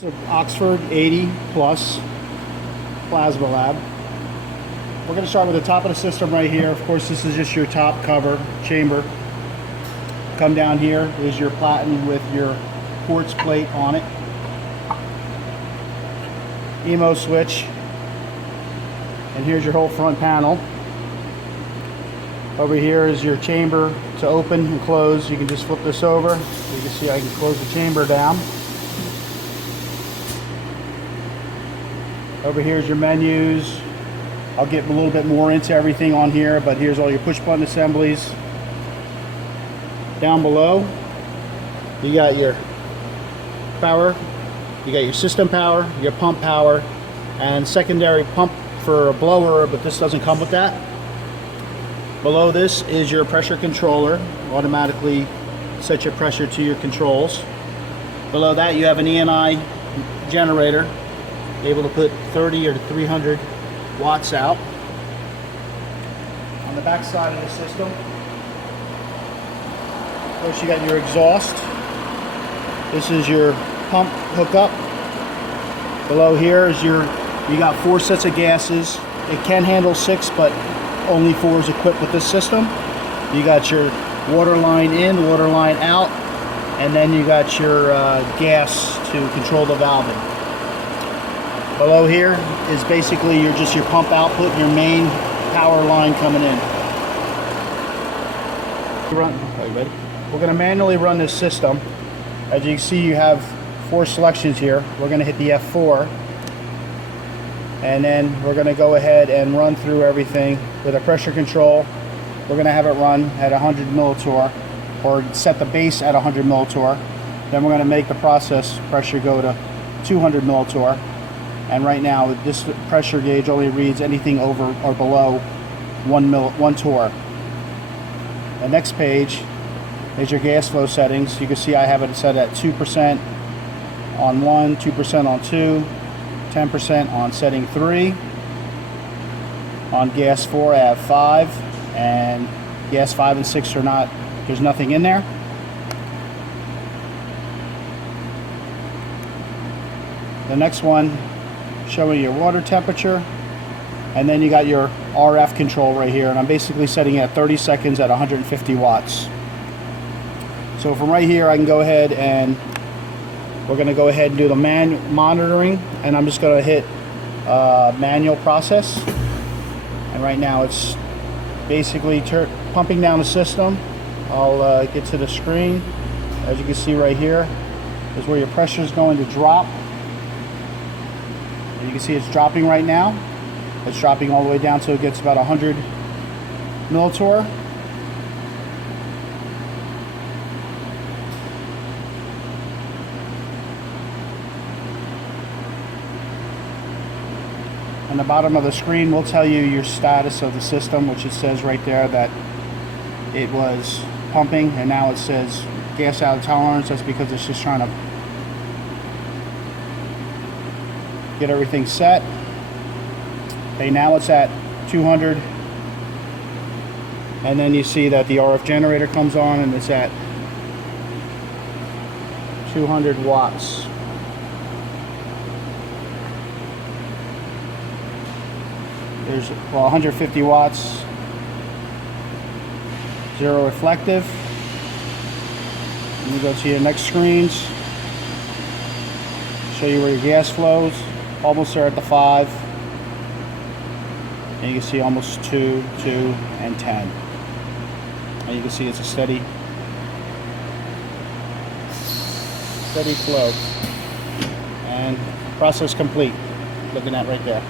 So Oxford 80 plus plasma lab. We're going to start with the top of the system right here. Of course, this is just your top cover chamber. Come down here is your platen with your quartz plate on it. EMO switch. And here's your whole front panel. Over here is your chamber to open and close. You can just flip this over. You can see I can close the chamber down. Over here is your menus. I'll get a little bit more into everything on here, but here's all your push button assemblies. Down below, you got your power, you got your system power, your pump power, and secondary pump for a blower, but this doesn't come with that. Below this is your pressure controller. Automatically set your pressure to your controls. Below that you have an E&I generator, able to put 30 or 300 watts out. On the back side of the system, of course, you got your exhaust. This is your pump hookup. Below here is you got 4 sets of gases. It can handle 6, but only 4 is equipped with this system. You got your water line in, water line out, and then you got your gas to control the valving. Below here is basically your pump output, your main power line coming in. We're going to manually run this system. As you can see, you have 4 selections here. We're going to hit the F4, and then we're going to go ahead and run through everything with a pressure control. We're going to have it run at 100 millitorr, or set the base at 100 millitorr. Then we're going to make the process pressure go to 200 millitorr. And right now, this pressure gauge only reads anything over or below 1 torr. The next page is your gas flow settings. You can see I have it set at 2% on 1, 2% on 2, 10% on setting 3. On gas 4, I have 5, and gas 5 and 6 are not, there's nothing in there. The next one, showing your water temperature, and then you got your RF control right here, and I'm basically setting it at 30 seconds at 150 watts. So from right here I can go ahead and we're going to go ahead and do the monitoring, and I'm just going to hit manual process, and right now it's basically pumping down the system. I'll get to the screen. As you can see right here is where your pressure is going to drop. You can see it's dropping right now. It's dropping all the way down till it gets about 100 millitorr. And the bottom of the screen will tell you your status of the system, which it says right there that it was pumping, and now it says gas out of tolerance. That's because it's just trying to get everything set. Okay, now it's at 200, and then you see that the RF generator comes on and it's at 200 watts. There's 150 watts, 0 reflective. And you go to your next screens, show you where your gas flows. Almost there at the 5, and you can see almost 2, 2, and 10. And you can see it's a steady flow. And process complete. Looking at right there.